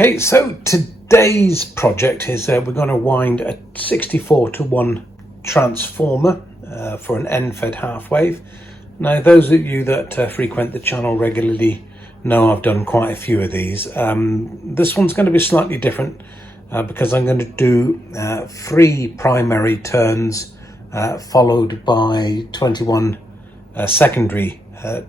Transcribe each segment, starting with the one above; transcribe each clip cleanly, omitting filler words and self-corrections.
Okay, so today's project is we're going to wind a 64:1 transformer for an end-fed half wave. Now, those of you that frequent the channel regularly know I've done quite a few of these. This one's going to be slightly different because I'm going to do 3 primary turns followed by 21 secondary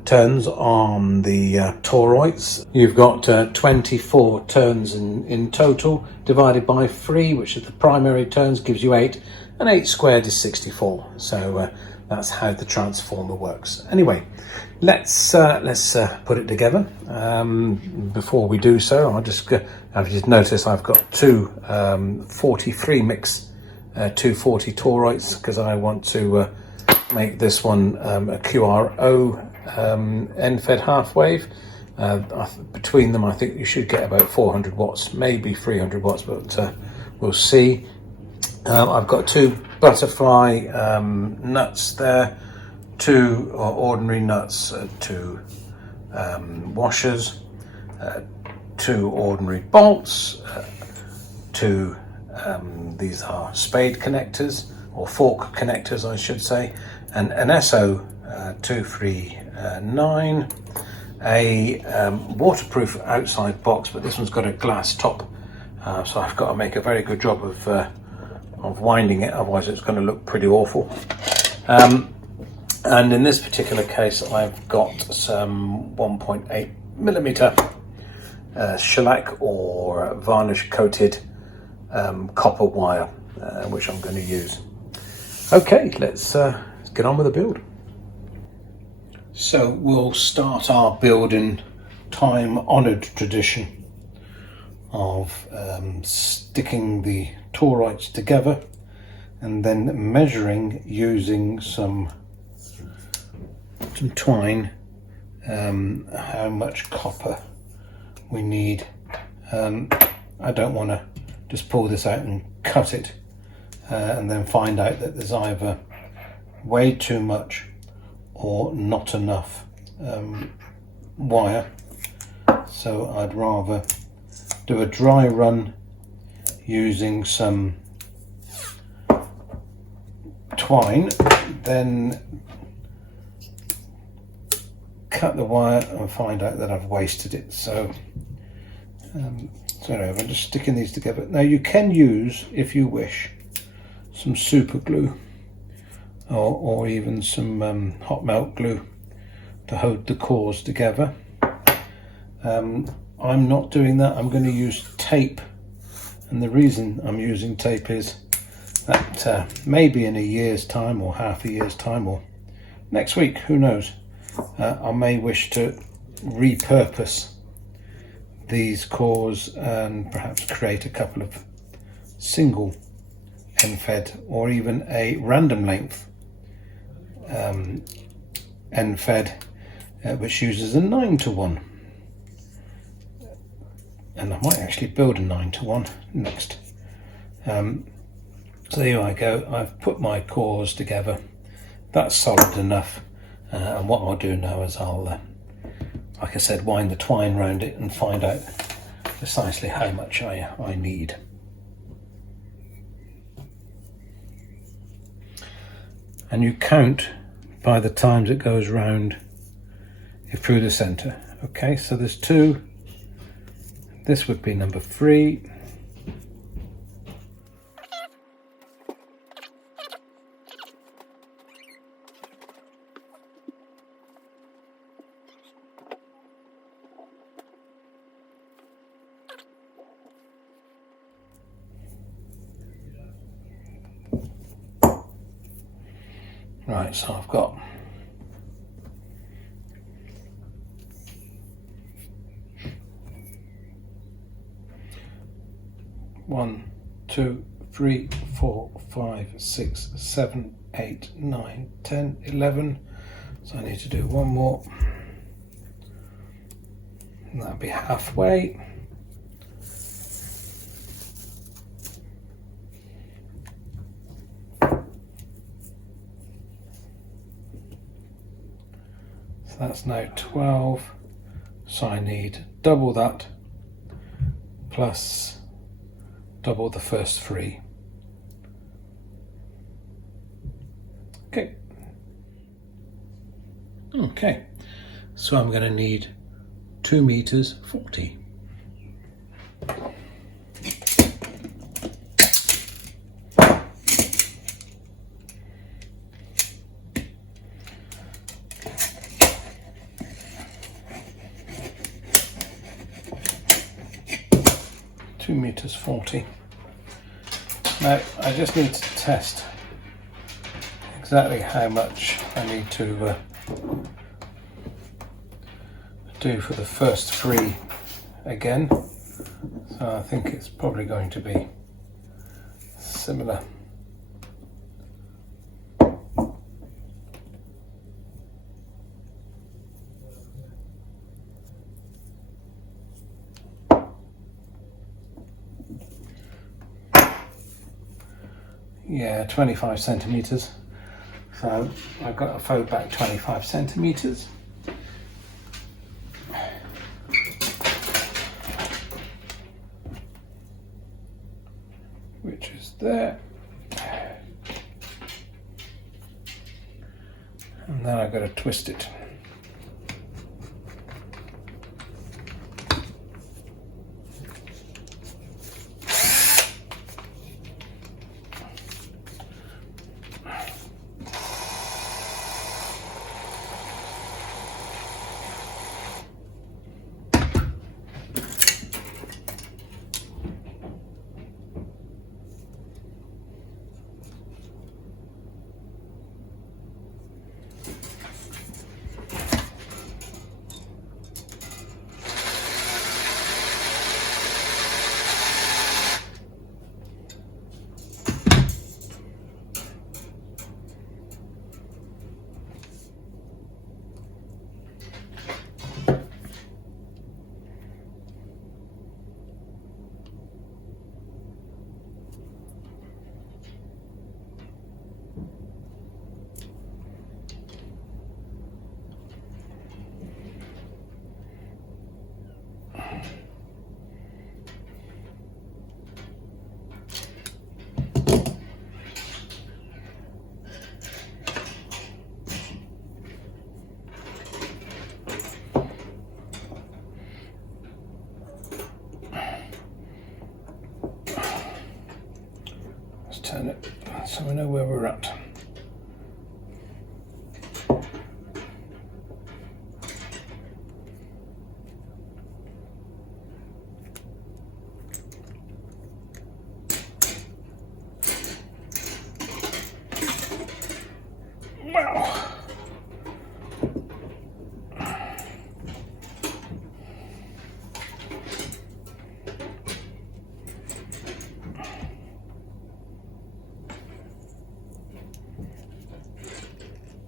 turns on the toroids. You've got 24 turns in total, divided by 3, which is the primary turns, gives you 8, and 8 squared is 64. So that's how the transformer works. Anyway, let's put it together. Before we do so, I've just noticed I've got 2 43 mix 240 toroids because I want to make this one a QRO end-fed half wave. Between them, I think you should get about 400 watts, maybe 300 watts, but we'll see. I've got 2 butterfly nuts there, 2 ordinary nuts, 2 washers, 2 ordinary bolts, 2 these are spade connectors, or fork connectors I should say, and an SO239, a waterproof outside box, but this one's got a glass top, so I've got to make a very good job of winding it, otherwise it's going to look pretty awful. And in this particular case I've got some 1.8mm shellac or varnish coated copper wire, which I'm going to use. Okay, let's get on with the build. So we'll start our build in time-honoured tradition of sticking the toroids together and then measuring using some twine how much copper we need. I don't want to just pull this out and cut it and then find out that there's either way too much or not enough wire, so I'd rather do a dry run using some twine, then cut the wire and find out that I've wasted it. So anyway, I'm just sticking these together. Now you can use, if you wish, some super glue or even some hot melt glue to hold the cores together. I'm not doing that. I'm going to use tape, and the reason I'm using tape is that maybe in a year's time or half a year's time or next week, who knows, I may wish to repurpose these cores and perhaps create a couple of single end-fed or even a random length end-fed which uses a 9:1, and I might actually build a 9:1 next. So there I go, I've put my cores together, that's solid enough, and what I'll do now is I'll like I said, wind the twine around it and find out precisely how much I need. And you count by the times it goes round through the center. Okay, so there's 2, this would be number 3, right, so I've got 1, 2, 3, 4, 5, 6, 7, 8, 9, 10, 11. So I need to do 1 more, and that'll be halfway. So that's now 12, so I need double that plus double the first 3. Okay, so I'm going to need 2 meters 40. Meters 40. Now I just need to test exactly how much I need to do for the first 3 again, so I think it's probably going to be similar. Yeah, 25 centimeters. So I've got to fold back 25 centimeters. Which is there. And then I've got to twist it. Turn it so we know where we're at. Wow.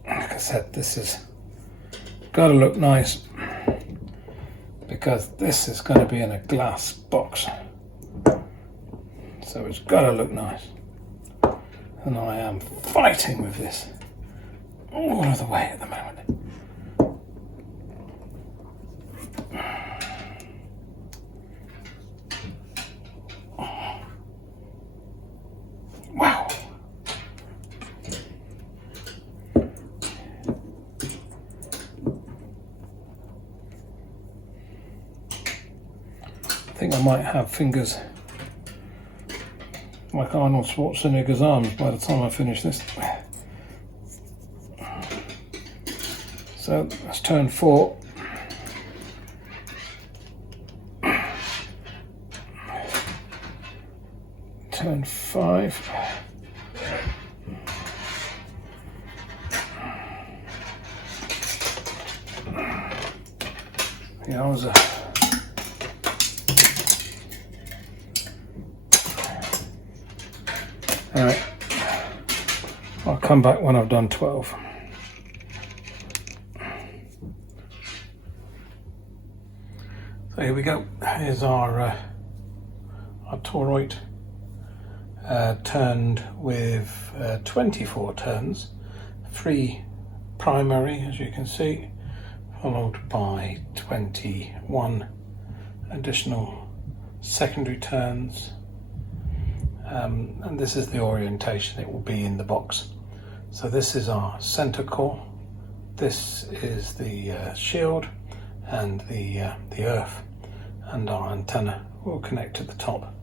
Like I said, this has got to look nice because this is going to be in a glass box, so it's got to look nice, and I am fighting with this all of the way at the moment. Wow. I think I might have fingers like Arnold Schwarzenegger's arms by the time I finish this. So that's turn 4. Turn 5. Yeah, I was Alright, I'll come back when I've done 12. So here we go. Here's our toroid turned with 24 turns, 3 primary, as you can see, followed by 21 additional secondary turns, and this is the orientation it will be in the box. So this is our center core, this is the shield and the earth, and our antenna will connect to the top.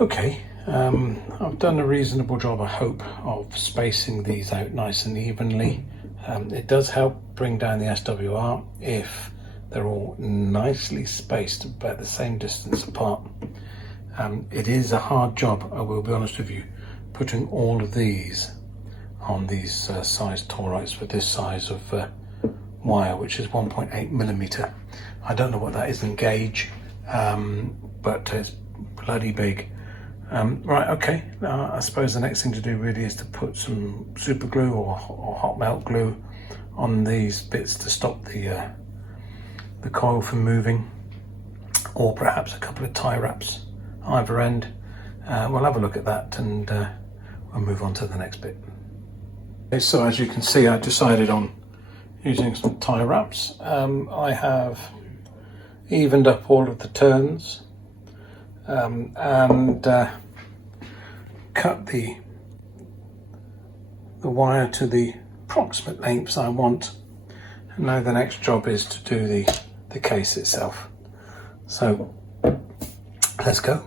Okay, I've done a reasonable job, I hope, of spacing these out nice and evenly. It does help bring down the SWR if they're all nicely spaced about the same distance apart. It is a hard job, I will be honest with you, putting all of these on these size toroids for this size of wire, which is 1.8 millimeter. I don't know what that is in gauge, but it's bloody big. Right, okay, I suppose the next thing to do really is to put some super glue or hot melt glue on these bits to stop the coil from moving, or perhaps a couple of tie wraps either end. We'll have a look at that, and we'll move on to the next bit. Okay, so as you can see, I decided on using some tie wraps. I have evened up all of the turns and cut the wire to the approximate lengths I want. And now the next job is to do the case itself. So let's go.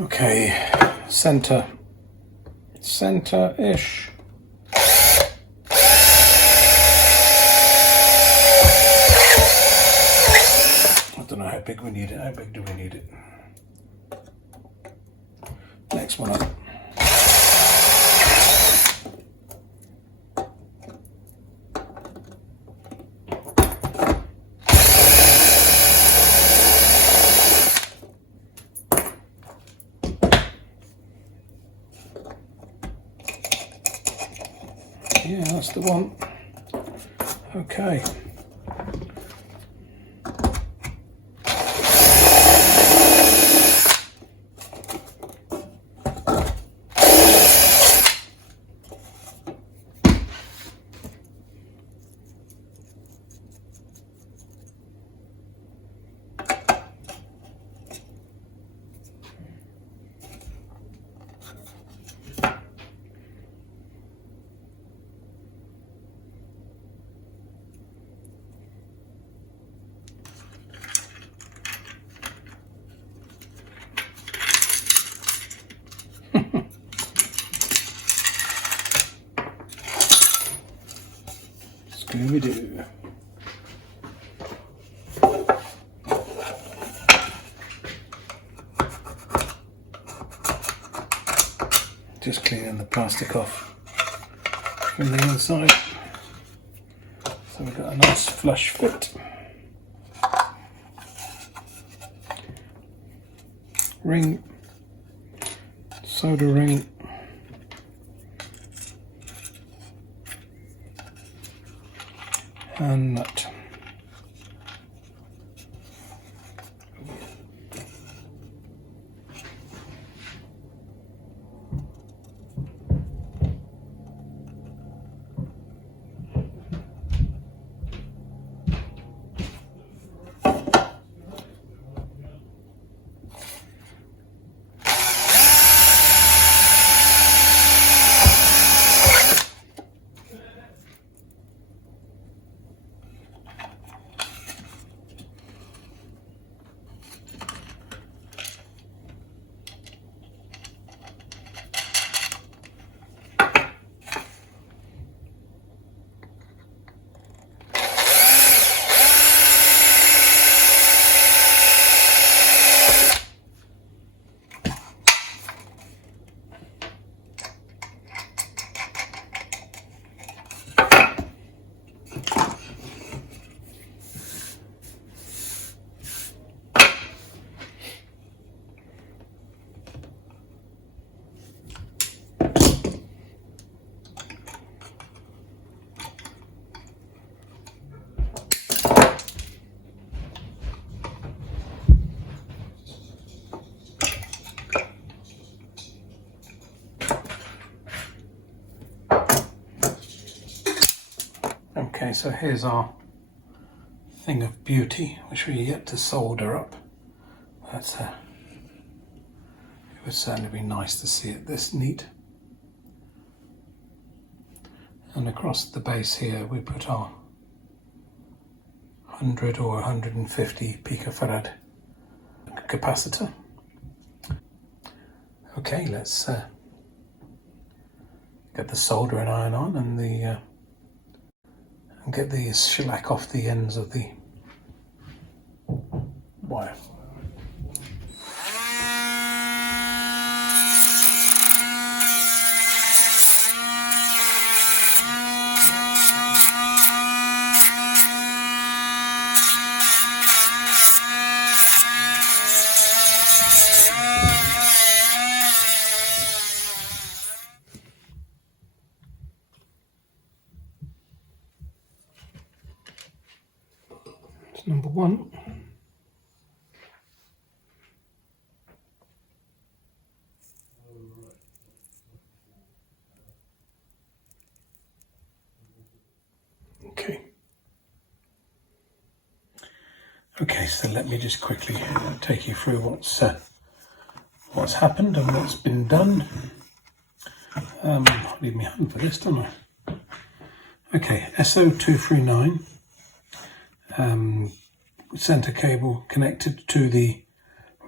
Okay, center-ish. I don't know how big we need it. How big do we need it? Next one up. Yeah, that's the one. Okay. Scooby-Doo. Just cleaning the plastic off from the inside, so we've got a nice flush fit. Ring, soldering, and nut. Okay, so here's our thing of beauty, which we yet to solder up. But it would certainly be nice to see it this neat. And across the base here we put our 100 or 150 picofarad capacitor. Okay, let's get the soldering iron on and get the shellac off the ends of the wire. That's number one. Okay, so let me just quickly take you through what's happened and what's been done. I need my hand for this, don't I? Okay, SO239 centre cable connected to the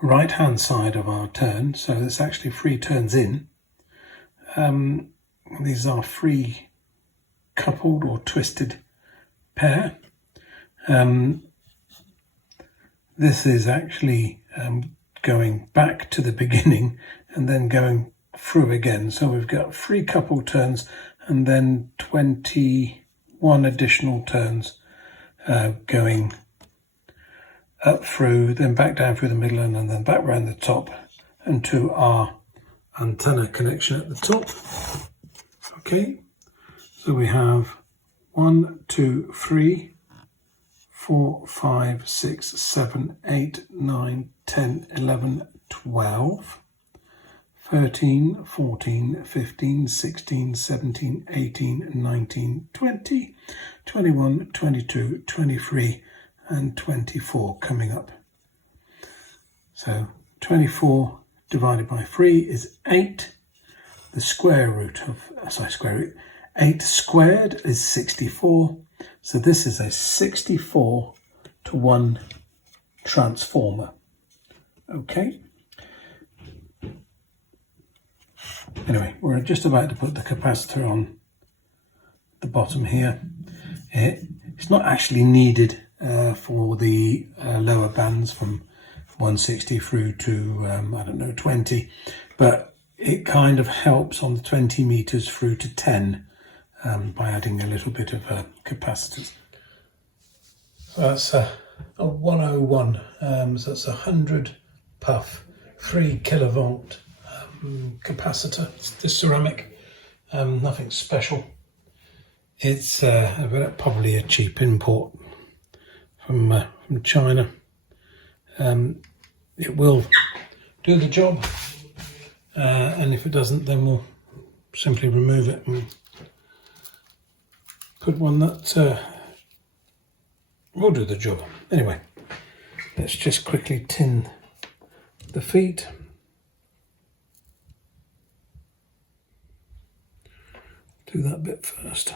right hand side of our turn, so it's actually 3 turns in. These are 3 coupled or twisted pair. This is actually going back to the beginning and then going through again. So we've got 3 coupled turns and then 21 additional turns going up through, then back down through the middle and then back around the top and to our antenna connection at the top. Okay, so we have 1, 2, 3, 4, 5, 6, 7, 8, 9, 10, 11, 12, 13, 14, 15, 16, 17, 18, 19, 20, 21, 22, 23 and 24 coming up. So 24 divided by 3 is 8. The square root of, 8 squared is 64. So this is a 64 to 1 transformer. Okay. Anyway, we're just about to put the capacitor on the bottom here. It's not actually needed for the lower bands from 160 through to, 20, but it kind of helps on the 20 meters through to 10 by adding a little bit of capacitors. So that's a 101, so that's 100 puff, 3 kilovolt capacitor. It's the ceramic, nothing special. It's probably a cheap import from China. It will do the job, and if it doesn't, then we'll simply remove it and put one that will do the job. Anyway, let's just quickly tin the feet. Do that bit first.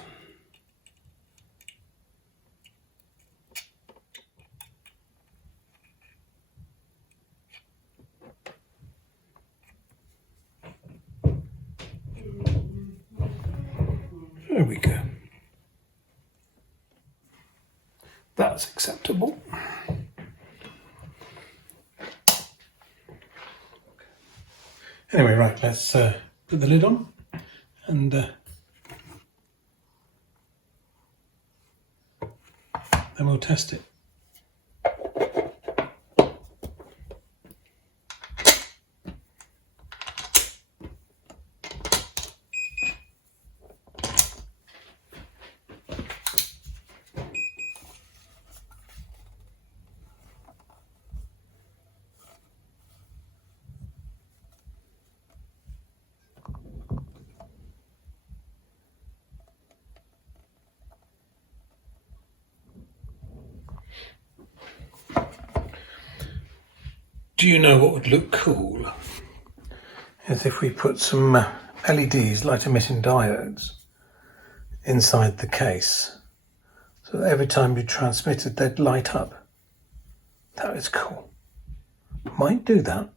There we go. That's acceptable. Anyway, right, let's put the lid on and then we'll test it. Do you know what would look cool? Is if we put some LEDs, light emitting diodes, inside the case, so that every time you transmitted they'd light up. That is cool. Might do that.